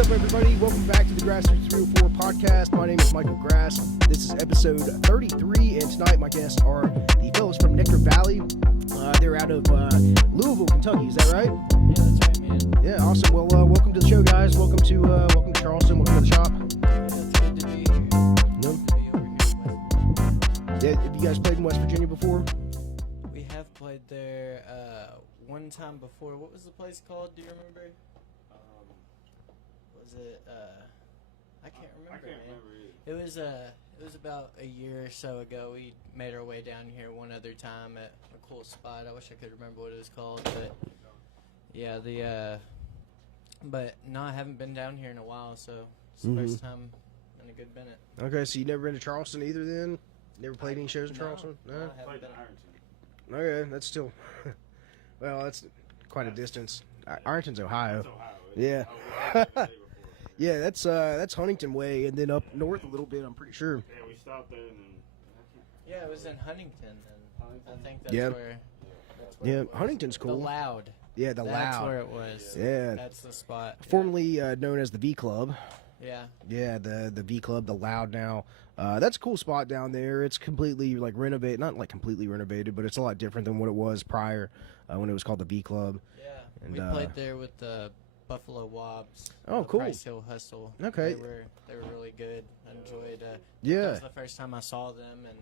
up, everybody? Welcome back to the Grassroots 304 podcast. My name is Michael Grass. This is episode 33, and tonight my guests are the fellows from Nectar Valley. They're out of Louisville, Kentucky. Is that right? Yeah, that's right, man. Yeah, awesome. Well, welcome to the show, guys. Welcome to Charleston. Welcome to the shop. Yeah, it's good to be here. No? Good to be over here. Yeah, have you guys played in West Virginia before? We have played there one time before. What was the place called? Do you remember? Was it? I can't remember. I can't remember either. It was about a year or so ago. We made our way down here one other time at a cool spot. I wish I could remember what it was called, but yeah, but no, I haven't been down here in a while, so it's the first time in a good minute. Okay, so you never been to Charleston either then? Never played any shows in Charleston? No, I haven't Played been. in Ironton. Okay, that's still... well, that's quite a distance. Ironton's Ohio. That's Ohio. Yeah. I was there before. Yeah, that's Huntington way, and then up north a little bit, I'm pretty sure. Yeah, we stopped there and then. Yeah, it was in Huntington, and I think that's Yep. where. Yeah, Huntington's The cool. Loud. Yeah, the That's Loud. where it was. Yeah. That's the spot. Formerly known as the V Club. Yeah. Yeah, the V Club, the Loud now. That's a cool spot down there. It's completely like renovated, not like completely renovated, but it's a lot different than what it was prior when it was called the V Club. Yeah. And, We played there with the Buffalo Wobs. Oh, the cool. Price Hill Hustle. Okay. They were really good. I enjoyed. Yeah. That was the first time I saw them, and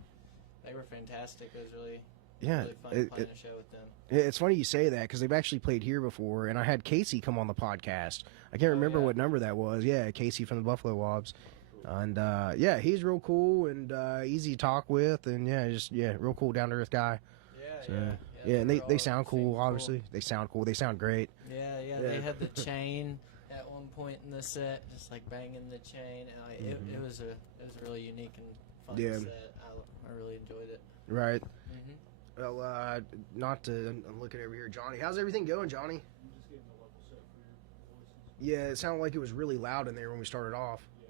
they were fantastic. It was really fun playing a show with them. It's funny you say that because they've actually played here before, and I had Casey come on the podcast. I can't remember what number that was. Yeah, Casey from the Buffalo Wobs. And, yeah, he's real cool and easy to talk with, and, real cool, down-to-earth guy. Yeah, So, yeah. yeah, and were they all sound cool, super obviously. They sound cool. They sound great. Yeah, They had the chain at one point in the set, just like banging the chain. It was a really unique and fun set. I really enjoyed it. Right. Mm-hmm. Well, I'm looking over here. Johnny, how's everything going, Johnny? I'm just getting a level set for your voices. Yeah, it sounded like it was really loud in there when we started off. Yeah,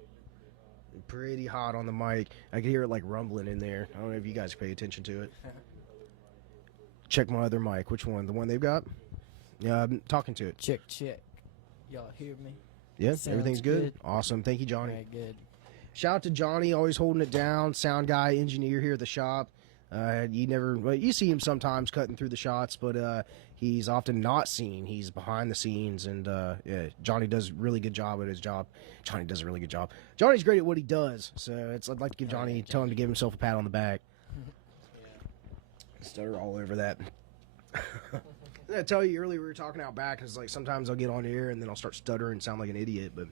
you're Pretty hot on the mic. I could hear it like rumbling in there. I don't know if you guys pay attention to it. Check my other mic. Which one? The one they've got? Yeah, I'm talking to it. Check. Y'all hear me? Yeah, Sounds everything's good? good. Awesome. Thank you, Johnny. Alright, good. Shout out to Johnny, always holding it down. Sound guy, engineer here at the shop. You see him sometimes cutting through the shots, but he's often not seen. He's behind the scenes, and Johnny does a really good job at his job. Johnny does a really good job. Johnny's great at what he does, so I'd like to give Johnny, tell him to give himself a pat on the back. Stutter all over that. I tell you earlier we were talking out back. It's like sometimes I'll get on air and then I'll start stuttering and sound like an idiot, but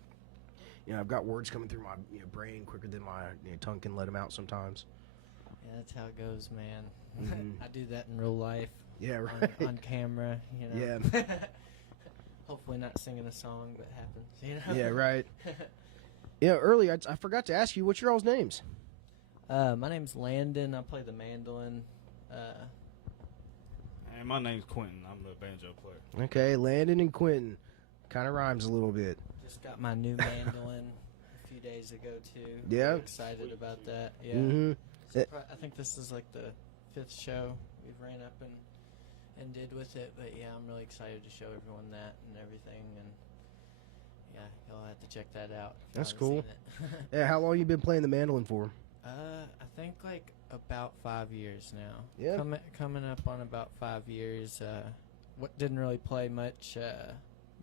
I've got words coming through my brain quicker than my tongue can let them out sometimes. Yeah, that's how it goes, man. Mhm. I do that in real life. Yeah, right. On camera, Yeah. Hopefully not singing a song, but happens, Yeah, right. Earlier I forgot to ask you, what's your all's names? My name's Landon. I play the mandolin. And my name's Quentin. I'm the banjo player. Okay, Landon and Quentin. Kind of rhymes a little bit. Just got my new mandolin a few days ago, too. Yeah? I'm excited about that. Yeah. Mm-hmm. So I think this is like the 5th show we've ran up and did with it, but yeah, I'm really excited to show everyone that and everything, and yeah, y'all have to check that out. If That's y'all haven't cool. seen it. Yeah, how long you been playing the mandolin for? I think like about 5 years now. Yeah. Coming up on about 5 years. Didn't really play much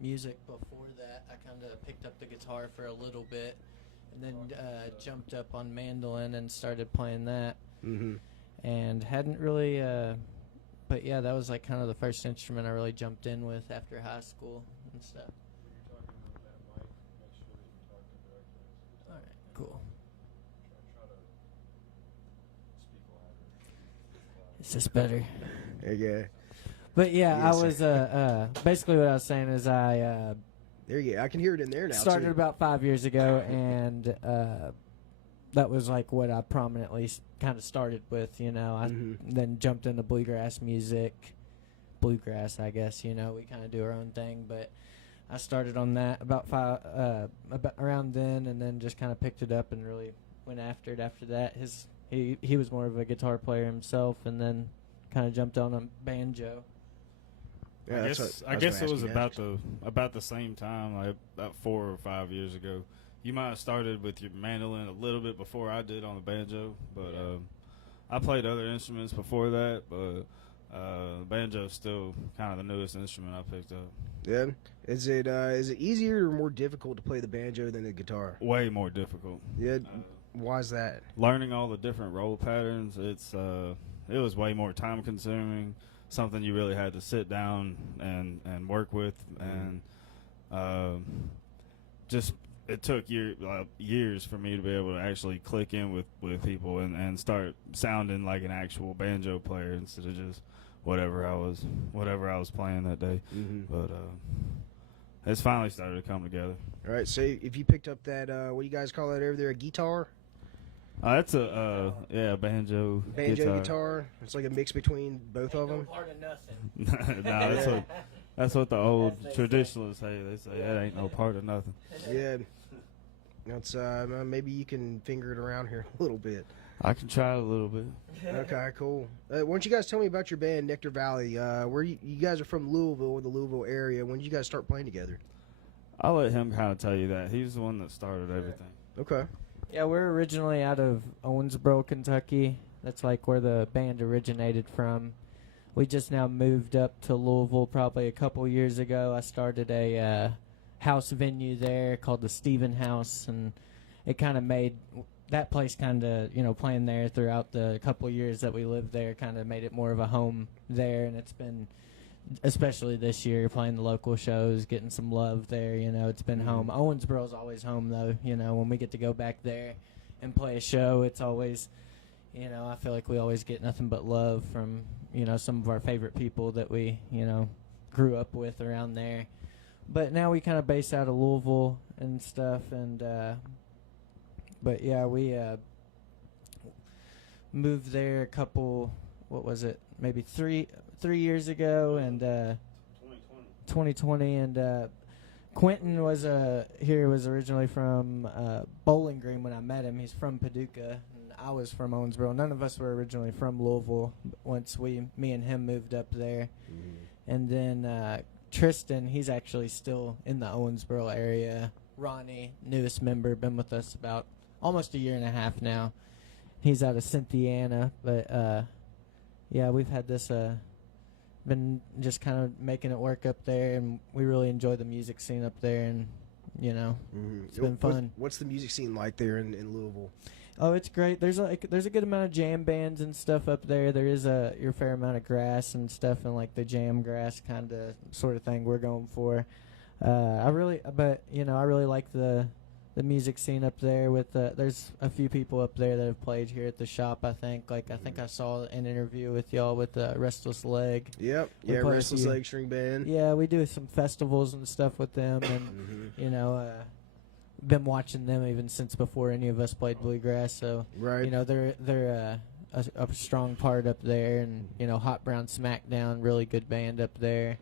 music before that. I kind of picked up the guitar for a little bit, and then jumped up on mandolin and started playing that. Mm-hmm. And hadn't really, but yeah, that was like kind of the first instrument I really jumped in with after high school and stuff. talking into that mic, make sure that you're talking directly into All right, cool. Try to speak louder. Is this better? Yeah. But yeah, Yes, I was basically what I was saying is I There you go. I can hear it in there now. started too. about 5 years ago, and that was like what I prominently kind of started with. I then jumped into bluegrass music. Bluegrass, I guess. We kind of do our own thing, but I started on that about around then, and then just kind of picked it up and really went after it. After that, he was more of a guitar player himself, and then kind of jumped on a banjo. Yeah, that's what I was guess gonna it was ask you about the same time, like about 4 or 5 years ago. You might have started with your mandolin a little bit before I did on the banjo, but I played other instruments before that. But banjo's still kind of the newest instrument I picked up. Yeah. Is it easier or more difficult to play the banjo than the guitar? Way more difficult. Yeah. Why is that? Learning all the different roll patterns, it was way more time consuming. Something you really had to sit down and work with, and just it took years for me to be able to actually click in with people and start sounding like an actual banjo player instead of just whatever I was playing that day. But it's finally started to come together. All right. So if you picked up that, what do you guys call that over there? A guitar? That's a banjo Guitar. It's like a mix between both of them. Part of nothing. No, that's what the old traditionalists say. They say that ain't no part of nothing. Yeah. That's maybe you can finger it around here a little bit. I can try it a little bit. Okay, cool. Why don't you guys tell me about your band, Nectar Valley? Where you guys are from, Louisville, or the Louisville area. When did you guys start playing together? I'll let him kind of tell you that. He's the one that started everything. Okay. Yeah, we're originally out of Owensboro, Kentucky. That's like where the band originated from. We just now moved up to Louisville probably a couple years ago. I started a house venue there called the Stephen House, and it kind of made that place kind of, playing there throughout the couple years that we lived there kind of made it more of a home there, and it's been, especially this year, playing the local shows, getting some love there, it's been home. Owensboro's always home, though, when we get to go back there and play a show, it's always, I feel like we always get nothing but love from, some of our favorite people that we, grew up with around there. But now we kind of base out of Louisville and stuff, and, but yeah, we moved there a couple, maybe three years ago, and 2020, and Quentin was originally from Bowling Green when I met him. He's from Paducah, and I was from Owensboro. None of us were originally from Louisville. Once me and him moved up there, and then Tristan, he's actually still in the Owensboro area. Ronnie, newest member, been with us about almost a year and a half now. He's out of Cynthiana, but yeah, we've had this been just kind of making it work up there, and we really enjoy the music scene up there, and it's been fun. What's the music scene like there in Louisville? Oh, it's great. There's a good amount of jam bands and stuff up there. There is your fair amount of grass and stuff, and like the Jamgrass kind of sort of thing we're going for. I really like the music scene up there. With there's a few people up there that have played here at the shop. I think I saw an interview with y'all with Restless Leg. Yep, yeah, Restless Leg String Band. Yeah, we do some festivals and stuff with them, and been watching them even since before any of us played Bluegrass. So right, they're a strong part up there, and Hot Brown Smackdown, really good band up there.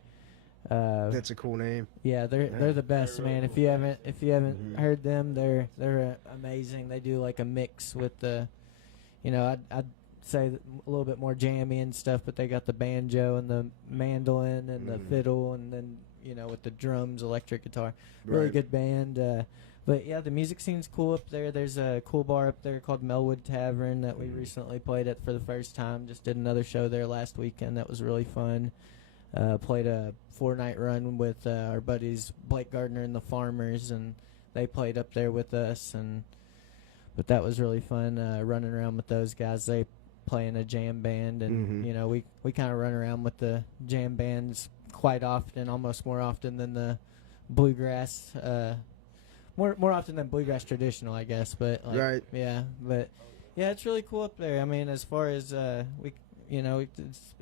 That's a cool name. Yeah, they're the best, man. If you haven't heard them, they're amazing. They do like a mix with the, I'd say a little bit more jammy and stuff, but they got the banjo and the mandolin and the fiddle, and then with the drums, electric guitar. Really good band. But yeah, the music scene's cool up there. There's a cool bar up there called Melwood Tavern that we recently played at for the first time. Just did another show there last weekend. That was really fun. Played a 4-night run with our buddies Blake Gardner and the Farmers, and they played up there with us. But that was really fun running around with those guys. They play in a jam band, and we kind of run around with the jam bands quite often, almost more often than the bluegrass. More often than bluegrass traditional, I guess. But right, yeah, but yeah, it's really cool up there. I mean, as far as it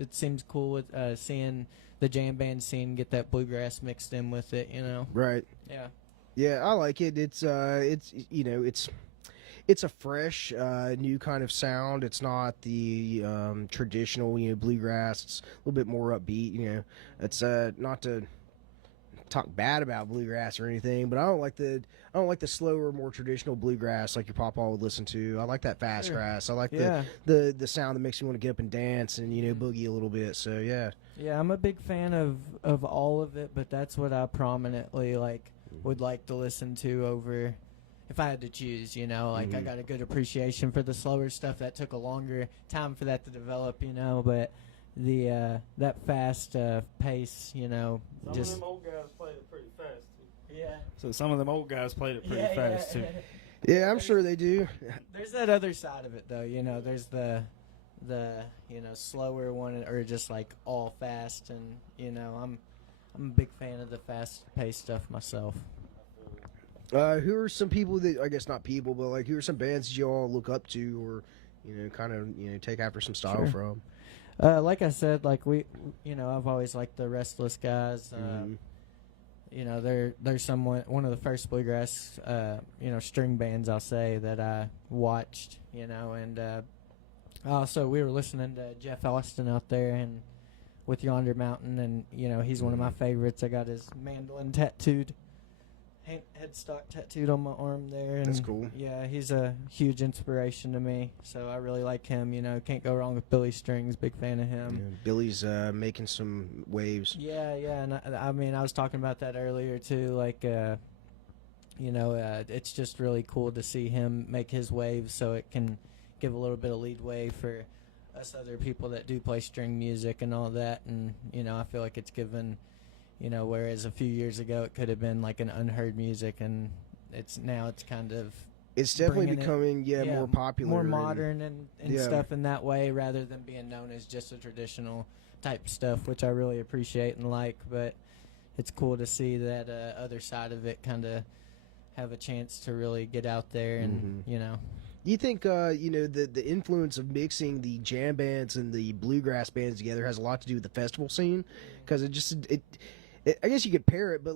seems cool with seeing the jam band scene get that bluegrass mixed in with it, Right. Yeah. Yeah, I like it. It's a fresh, new kind of sound. It's not the traditional, bluegrass. It's a little bit more upbeat. It's not to talk bad about bluegrass or anything, but I don't like the slower, more traditional bluegrass like your papa would listen to. I like that fast Sure. grass. I like Yeah. the sound that makes you want to get up and dance and boogie a little bit. So yeah. Yeah, I'm a big fan of all of it, but that's what I prominently would like to listen to over if I had to choose, I got a good appreciation for the slower stuff that took a longer time for that to develop, but the that fast pace, Some just of them old guys played it pretty fast too. yeah. So some of them old guys played it pretty fast too. Yeah, I'm sure they do. There's that other side of it though, there's the slower one or just like all fast, and I'm a big fan of the fast paced stuff myself. Who are some people that, I guess not people, but like who are some bands that you all look up to or kind of take after some style Sure. from? Like I said, like I've always liked the Restless guys. They're one of the first bluegrass string bands I'll say that I watched. And also we were listening to Jeff Austin out there and with Yonder Mountain, and he's one of my favorites. I got his mandolin tattooed. Headstock tattooed on my arm there. And That's cool. Yeah, he's a huge inspiration to me, so I really like him. Can't go wrong with Billy Strings. Big fan of him. Yeah, Billy's making some waves. Yeah, and I was talking about that earlier too. It's just really cool to see him make his waves, so it can give a little bit of leadway for us other people that do play string music and all that. And I feel like it's given. Whereas a few years ago it could have been like an unheard music, and it's kind of It's definitely bringing it- becoming more popular, more and- modern and Yeah. stuff in that way, rather than being known as just a traditional type stuff, which I really appreciate and like. But it's cool to see that other side of it kind of have a chance to really get out there and You think the influence of mixing the jam bands and the bluegrass bands together has a lot to do with the festival scene? Because I guess you could pair it, but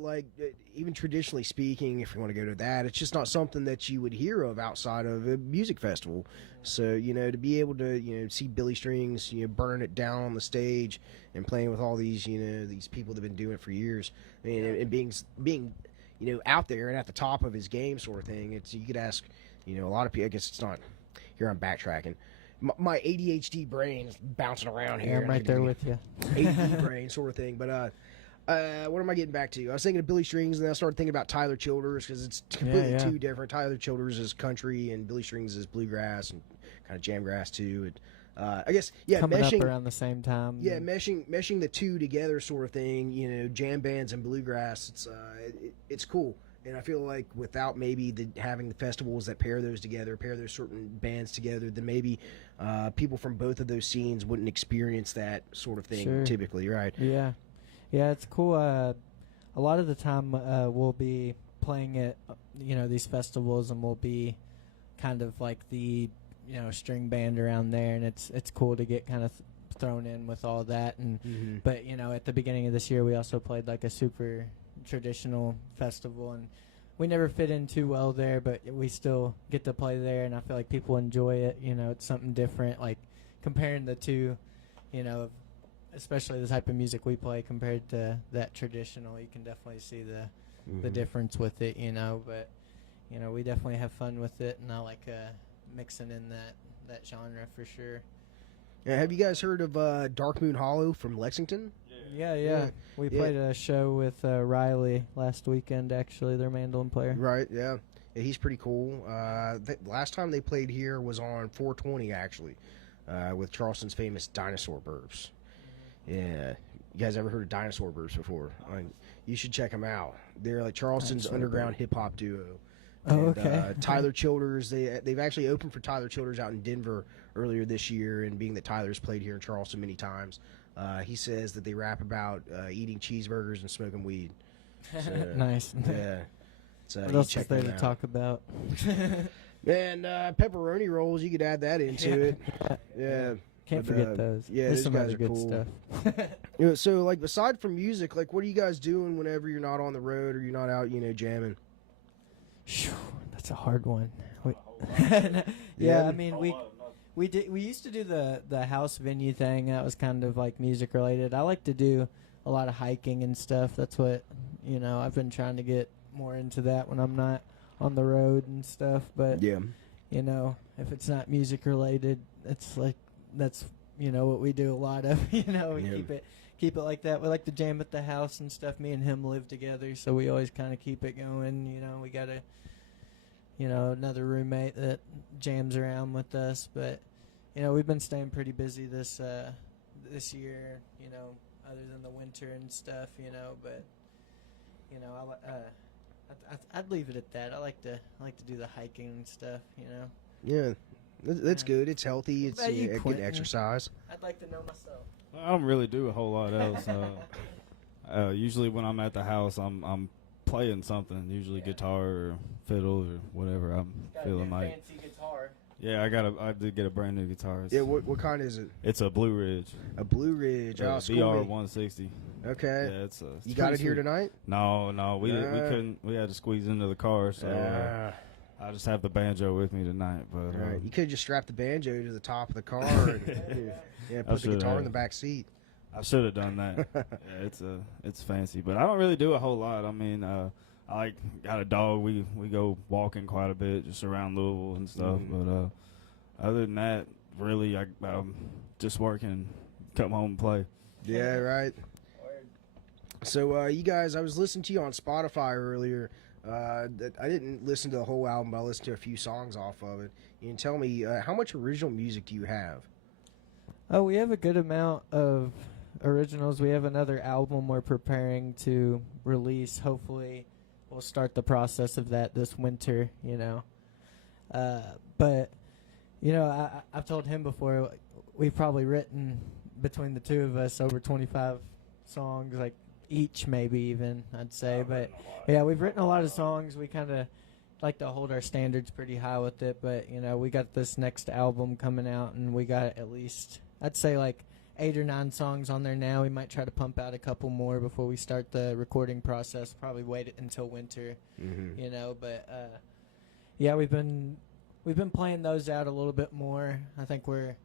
even traditionally speaking, if you want to go to that, it's just not something that you would hear of outside of a music festival. So to be able to see Billy Strings burning it down on the stage and playing with all these these people that've been doing it for years, and being out there and at the top of his game sort of thing. You could ask a lot of people. I guess it's not. Here I'm backtracking. My ADHD brain is bouncing around here. Yeah, I'm right there with you. ADD brain sort of thing, but. What am I getting back to? I was thinking of Billy Strings, and then I started thinking about Tyler Childers because it's completely two different. Tyler Childers is country, and Billy Strings is bluegrass and kind of jamgrass too. And I guess coming meshing up around the same time. Yeah, meshing the two together, sort of thing. Jam bands and bluegrass. It's cool, and I feel like without maybe having the festivals that pair those together, pair those certain bands together, then maybe people from both of those scenes wouldn't experience that sort of thing typically, right? Yeah. Yeah, it's cool. A lot of the time we'll be playing at, these festivals, and we'll be kind of like the, string band around there, and it's cool to get kind of thrown in with all that. And but at the beginning of this year, we also played like a super traditional festival, and we never fit in too well there, but we still get to play there, and I feel like people enjoy it. It's something different, like comparing the two, especially the type of music we play compared to that traditional. You can definitely see the difference with it, but we definitely have fun with it, and I like mixing in that genre for sure. Yeah, have you guys heard of Dark Moon Hollow from Lexington? Yeah. We played a show with Riley last weekend, actually, their mandolin player. Right, yeah. He's pretty cool. Last time they played here was on 420, actually, with Charleston's famous Dinosaur Burps. Yeah. You guys ever heard of Dinosaur Burps before? You should check them out. They're like Charleston's Dinosaur underground hip-hop duo. Oh, And, okay. Tyler Childers, they've actually opened for Tyler Childers out in Denver earlier this year, and being that Tyler's played here in Charleston many times, he says that they rap about eating cheeseburgers and smoking weed. So, Nice. Yeah. So What you else check is there them to out. talk about? Man, pepperoni rolls, you could add that into it. Yeah. Can't But, forget those. yeah, There's those some guys other are good cool. stuff. So, like, aside from music, like, what are you guys doing whenever you're not on the road or you're not out, jamming? Phew, that's a hard one. Yeah. Yeah, I mean, we used to do the house venue thing. That was kind of like music related. I like to do a lot of hiking and stuff. That's what You know, I've been trying to get more into that when I'm not on the road and stuff. But Yeah. you know, if it's not music related, it's like that's what we do a lot of. You know, we keep it like that. We like to jam at the house and stuff. Me and him live together, so we always kind of keep it going. You know, we got another roommate that jams around with us. But we've been staying pretty busy this year. You know, other than the winter and stuff. But I'd leave it at that. I like to do the hiking and stuff. Yeah. That's good. It's healthy. It's What about you, a good Quentin? exercise. I'd like to know myself. I don't really do a whole lot else. Usually when I'm at the house, I'm playing something, usually guitar or fiddle or whatever I'm feeling like. Fancy guitar. Yeah, I did get a brand new guitar. Yeah, what kind is it? It's a Blue Ridge. A Blue Ridge. Oh, BR 160. Okay. Yeah, it's you got it here sweet. tonight? No, we couldn't. We had to squeeze into the car, so I just have the banjo with me tonight. But right. You could just strap the banjo to the top of the car and put the guitar in the back seat. I should have done that. Yeah, it's fancy, but I don't really do a whole lot. I mean, I got a dog. We go walking quite a bit just around Louisville and stuff. But other than that, really, I'm just working, come home and play. Yeah, right. So you guys, I was listening to you on Spotify earlier. I didn't listen to the whole album, but I listened to a few songs off of it. You can tell me how much original music do you have? Oh, we have a good amount of originals. We have another album we're preparing to release. Hopefully, we'll start the process of that this winter. But I've told him before, we've probably written between the two of us over 25 songs, like each, maybe even, I'd say. But yeah, we've written a lot of songs. We kind of like to hold our standards pretty high with it. But we got this next album coming out, and we got at least, I'd say, like 8 or 9 songs on there now. We might try to pump out a couple more before we start the recording process. Probably wait until winter, But yeah, we've been playing those out a little bit more. I think we're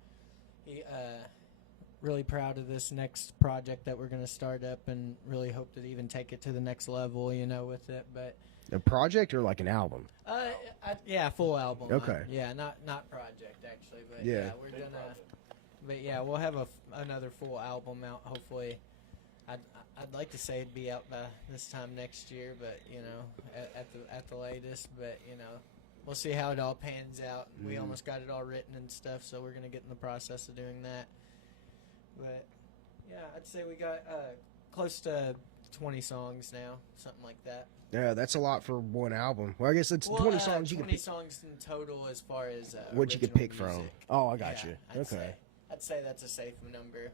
really proud of this next project that we're going to start up, and really hope to even take it to the next level, with it. But a project or like an album? Yeah, full album. Okay. Not project actually, but yeah we're gonna. But yeah, we'll have another full album out. Hopefully, I'd like to say it'd be out by this time next year, but at the latest. But we'll see how it all pans out. We almost got it all written and stuff, so we're gonna get in the process of doing that. But yeah, I'd say we got close to 20 songs now, something like that. Yeah, that's a lot for one album. Well, I guess that's 20 songs you can 20 pick. sones in total as far as what you could pick from. music. Oh, I got you. Okay. I'd say that's a safe number.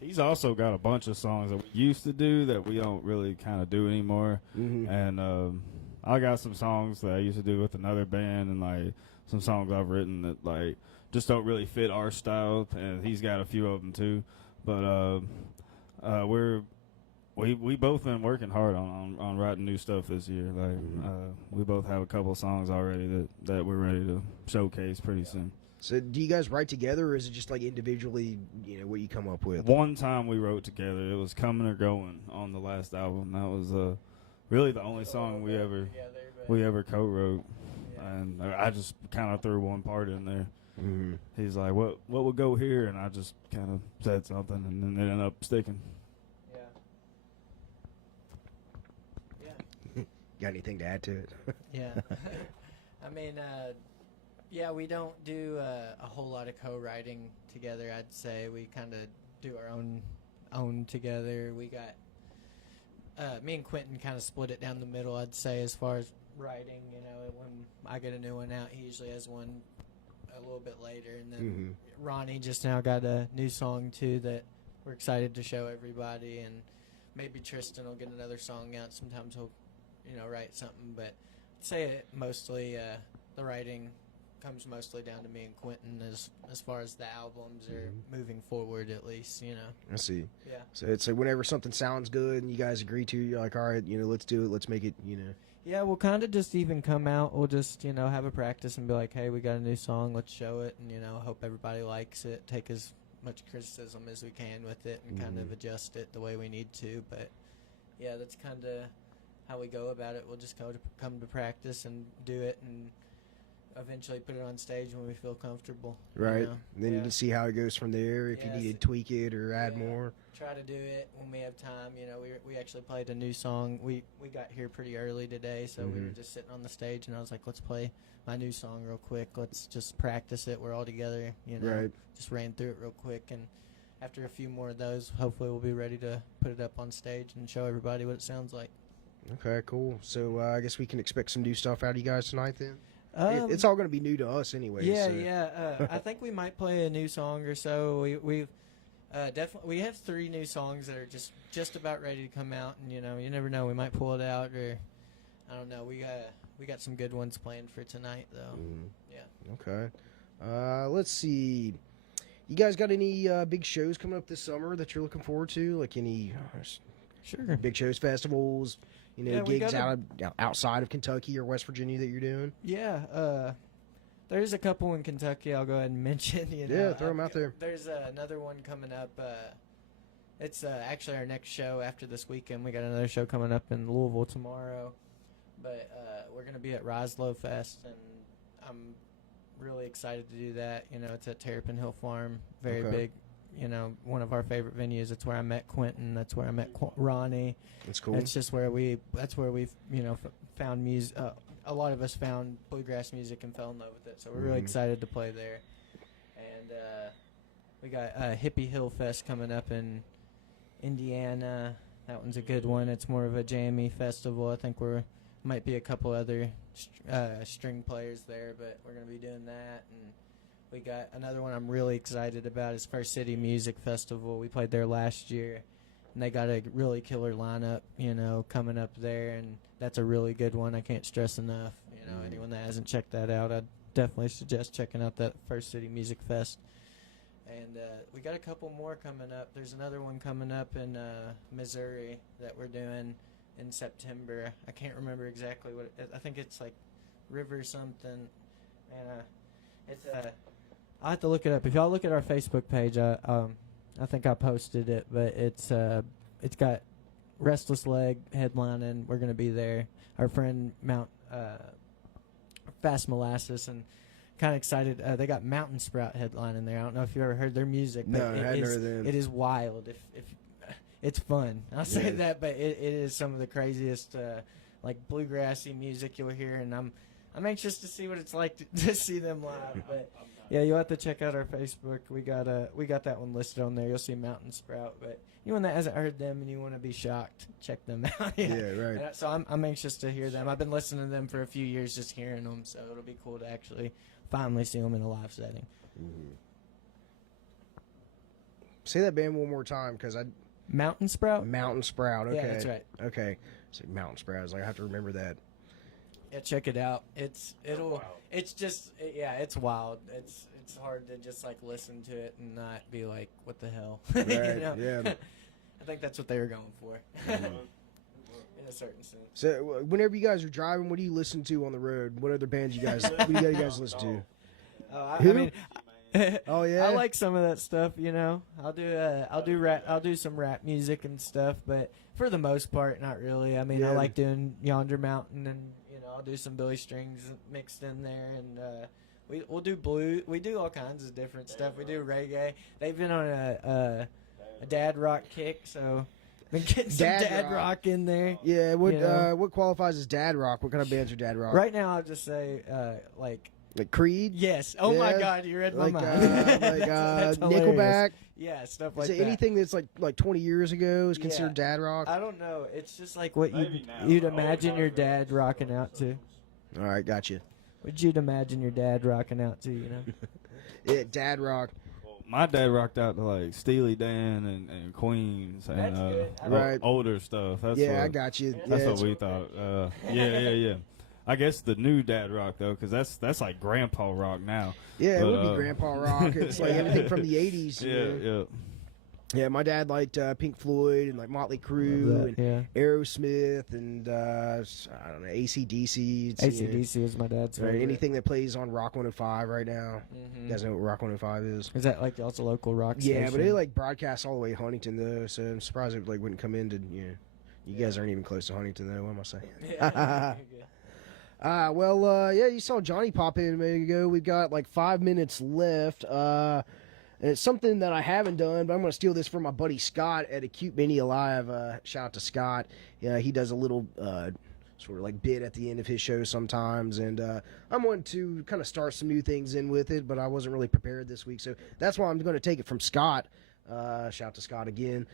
He's also got a bunch of songs that we used to do that we don't really kind of do anymore. And I got some songs that I used to do with another band, and like some songs I've written that like just don't really fit our style. And he's got a few of them too. But we both been working hard on writing new stuff this year. Like we both have a couple of songs already that we're ready to showcase pretty soon. So do you guys write together, or is it just like individually, what you come up with? One time we wrote together. It was Coming or Going on the last album. That was really the only song we ever co-wrote. Yeah. And I just kind of threw one part in there. He's like, what would go here? And I just kind of said something, and then it ended up sticking. Got anything to add to it? Yeah. I mean, yeah, we don't do a whole lot of co-writing together, I'd say. We kind of do our own together. We got, me and Quentin kind of split it down the middle, I'd say, as far as writing. When I get a new one out, he usually has one a little bit later. And then Ronnie just now got a new song, too, that we're excited to show everybody. And maybe Tristan will get another song out. Sometimes he'll write something, but I'd say it mostly the writing comes mostly down to me and Quentin as far as the albums are moving forward, at least. I see. Yeah. So it's like whenever something sounds good and you guys agree to, you're like, all right, let's do it, let's make it. Yeah, we'll kind of just even come out. We'll just have a practice and be like, hey, we got a new song, let's show it, and hope everybody likes it. Take as much criticism as we can with it and kind of adjust it the way we need to. But yeah, that's kind of how we go about it. We'll just come to practice and do it, and eventually put it on stage when we feel comfortable. Right. You know? Then you can see how it goes from there. If you need to tweak it or add more. Try to do it when we have time. You know, we actually played a new song. We got here pretty early today, so we were just sitting on the stage, and I was like, let's play my new song real quick. Let's just practice it. We're all together, you know. Right. Just ran through it real quick, and after a few more of those, hopefully we'll be ready to put it up on stage and show everybody what it sounds like. Okay, cool. So I guess we can expect some new stuff out of you guys tonight then? It's Um, all going to be new to us anyway. Yeah. I think we might play a new song or so. We've definitely we have 3 new songs that are just about ready to come out, and you know, you never know, we might pull it out, or I don't know. We got some good ones planned for tonight though. Yeah. Okay. Let's see. You guys got any big shows coming up this summer that you're looking forward to? Like any Sure. big shows, festivals, you know, Yeah, we gigs got outside of Kentucky or West Virginia that you're doing? Yeah. There's a couple in Kentucky I'll go ahead and mention. You know, Yeah, throw them out there. There's another one coming up. It's actually our next show after this weekend. We got another show coming up in Louisville tomorrow. But we're going to be at Roslow Fest, and I'm really excited to do that. You know, it's at Terrapin Hill Farm. Very Okay. big, you know, one of our favorite venues. It's where I met Quentin. That's where I met Ronnie. That's cool. It's just where we've, you know, found music. A lot of us found bluegrass music and fell in love with it. So we're really excited to play there. And we got Hippie Hill Fest coming up in Indiana. That one's a good one. It's more of a jammy festival. I think might be a couple other string players there, but we're going to be doing that. And we got another one I'm really excited about is First City Music Festival. We played there last year, and they got a really killer lineup, you know, coming up there, and that's a really good one. I can't stress enough. You know, anyone that hasn't checked that out, I'd definitely suggest checking out that First City Music Fest. And we got a couple more coming up. There's another one coming up in Missouri that we're doing in September. I can't remember exactly what I think it's like River something. And it's I'll have to look it up. If y'all look at our Facebook page, I think I posted it, but it's got Restless Leg headlining. We're gonna be there. Our friend Fast Molasses, and kind of excited. They got Mountain Sprout headlining there. I don't know if you ever heard their music. But No, I hadn't heard of them. It is wild. If it's fun, I'll say that. But it is some of the craziest like bluegrassy music you'll hear, and I'm anxious to see what it's like to see them live. But yeah, you'll have to check out our Facebook. We got that one listed on there. You'll see Mountain Sprout. But anyone that hasn't heard them and you want to be shocked, check them out. Yeah, right. And so I'm anxious to hear them. I've been listening to them for a few years, just hearing them. So it'll be cool to actually finally see them in a live setting. Say that band one more time, because Mountain Sprout. Mountain Sprout. Okay, Yeah, that's right. Okay, so Mountain Sprout. I was like, I have to remember that. Yeah, check it out. It's wild. It's hard to just like listen to it and not be like, what the hell? Right. You know? Yeah. I think that's what they were going for. In a certain sense. So whenever you guys are driving, what do you listen to on the road? What other bands you guys? What do you guys listen to? I Who? mean, Oh yeah. I like some of that stuff. You know, I'll do some rap music and stuff, but for the most part, not really. I mean, I Yeah. like doing Yonder Mountain, and you know, I'll do some Billy Strings mixed in there, and we'll do blues. We do all kinds of different stuff. We do reggae. They've been on a dad rock kick, so been getting some Dad dad rock. rock in there. Yeah. What You know? what qualifies as dad rock? What kind of bands are dad rock? Right now, I'll just say like. Like Creed. Yes. Oh my Yeah. God, you read my Like mind. That's hilarious. Nickelback. Yeah, stuff like Is it that. anything that's like 20 years ago is considered Yeah. dad rock? I don't know. It's just like what Maybe now. you'd Old imagine your rock dad bands. rocking out to. All right, gotcha. What'd you imagine your dad rocking out to? You know. Yeah, dad rock. My dad rocked out to like Steely Dan and Queens and That's good. Right. older stuff. That's Yeah, what, I got you. That's yeah, what we thought. Yeah. I guess the new dad rock though, because that's like grandpa rock now. Yeah, it But, would be grandpa rock. It's like everything from the 80s. you know? Yeah. Yeah, my dad liked Pink Floyd and like Motley Crue Love that, and Aerosmith and I don't know, AC/DC. AC/DC is my dad's Right, favorite. anything that plays on Rock 105 right now. Mhm. You guys know what Rock 105 is? Is that like also local rock Yeah, station? but it like broadcasts all the way to Huntington though, so I'm surprised it like wouldn't come into you guys aren't even close to Huntington though. What am I saying? Yeah, you saw Johnny pop in a minute ago. We've got like 5 minutes left. And it's something that I haven't done, but I'm going to steal this from my buddy Scott at Acute Mini Alive. Shout out to Scott. Yeah, he does a little sort of like bit at the end of his show sometimes, and I'm wanting to kind of start some new things in with it, but I wasn't really prepared this week, so that's why I'm going to take it from Scott. Shout out to Scott again.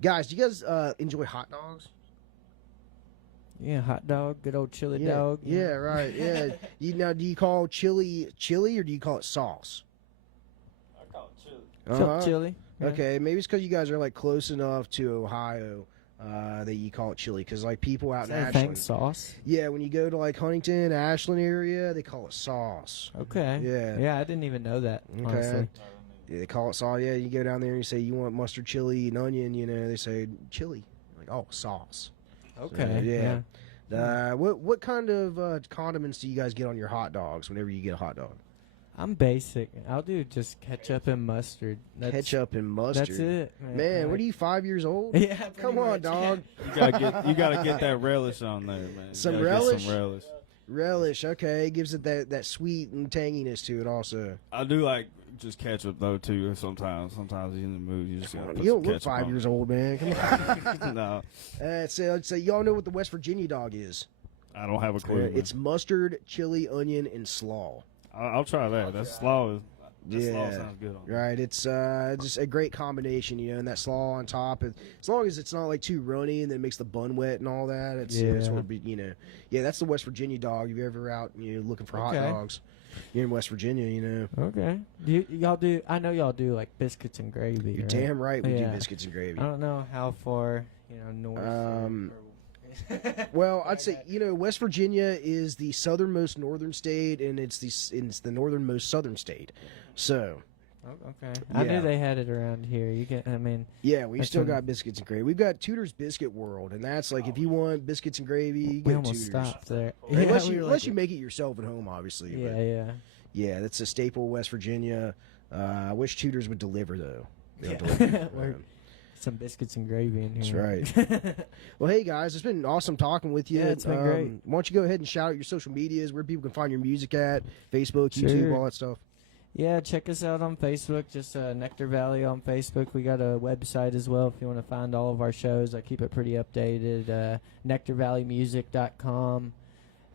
Guys, do you guys enjoy hot dogs? Yeah, hot dog, good old chili Yeah, dog. yeah, right, yeah. Do you call chili or do you call it sauce? I call it chili. Uh-huh. Chili. Yeah. Okay, maybe it's because you guys are like close enough to Ohio that you call it chili. Because like people out Is in that a Ashland, thing, sauce? yeah, when you go to like Huntington, Ashland area, they call it sauce. Okay. Yeah. Yeah, I didn't even know that. Okay. Honestly. Yeah, they call it sauce. Yeah, you go down there and you say you want mustard, chili, and onion. They say chili. Like, oh, sauce. Okay. yeah. Yeah. What kind of condiments do you guys get on your hot dogs whenever you get a hot dog? I'm basic. I'll do just ketchup and mustard. Ketchup and mustard. That's it. Man, what are you, 5 years old? Yeah. Come on, dog. You gotta get that relish on there, man. You Some gotta get relish? Some relish. Relish, okay, gives it that sweet and tanginess to it also. I do like just ketchup though too. Sometimes you're in the mood. You just gotta put You don't some look ketchup 5 on years old, man. Come on. No, So y'all know what the West Virginia dog is. I don't have a clue. man. It's mustard, chili, onion, and slaw. I'll try that. That slaw Yeah. sounds good on. Right, it's just a great combination, and that slaw on top. As long as it's not like too runny and then makes the bun wet and all that, it's sort of yeah, that's the West Virginia dog. If you're ever out, looking for hot Okay. dogs, you're in West Virginia, Okay. Y'all do? I know y'all do like biscuits and gravy. You're right? damn right we do Yeah. biscuits and gravy. I don't know how far north. Well, I'd say West Virginia is the southernmost northern state, and it's the northernmost southern state. So Oh, okay. I Yeah. knew they had it around here. yeah, we That's still when- got biscuits and gravy. We've got Tudor's Biscuit World, and that's like if you want biscuits and gravy, you we go almost Tudor's. stopped there. Unless we you were unless like- you make it yourself at home, obviously. Yeah, but yeah. yeah, that's a staple of West Virginia. I wish Tudor's would deliver though. They don't Yeah. deliver. We're- Some biscuits and gravy in That's here. right. Well, hey guys, it's been awesome talking with you. Yeah, it's been great. Why don't you go ahead and shout out your social medias, where people can find your music at, Facebook, YouTube, Sure. all that stuff. Yeah, check us out on Facebook. Just Nectar Valley on Facebook. We got a website as well if you want to find all of our shows. I keep it pretty updated. NectarValleyMusic.com.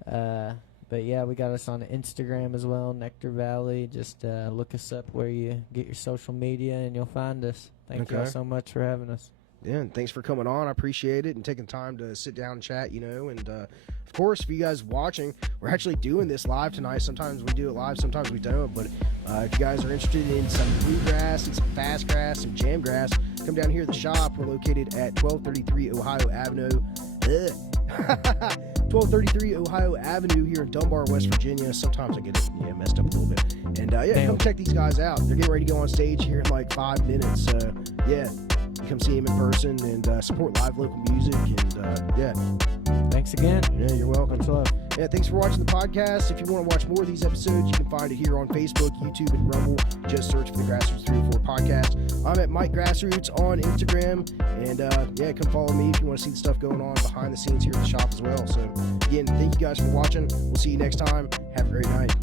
But yeah, we got us on Instagram as well, Nectar Valley. Just look us up where you get your social media and you'll find us. Thank you all Okay. so much for having us. Yeah, and thanks for coming on. I appreciate it and taking time to sit down and chat, And of course, for you guys watching, we're actually doing this live tonight. Sometimes we do it live, sometimes we don't. But if you guys are interested in some bluegrass and some fast grass, some jamgrass, come down here to the shop. We're located at 1233 Ohio Avenue. 1233 Ohio Avenue here in Dunbar, West Virginia. Sometimes I get it messed up a little bit. And come check these guys out. They're getting ready to go on stage here in like 5 minutes. Come see him in person and support live local music. And Thanks again. yeah, you're welcome. Much love. Yeah, thanks for watching the podcast. If you want to watch more of these episodes, you can find it here on Facebook, YouTube, and Rumble. Just search for the Grassroots 304 podcast. I'm at Mike Grassroots on Instagram. And come follow me if you want to see the stuff going on behind the scenes here at the shop as well. So again, thank you guys for watching. We'll see you next time. Have a great night.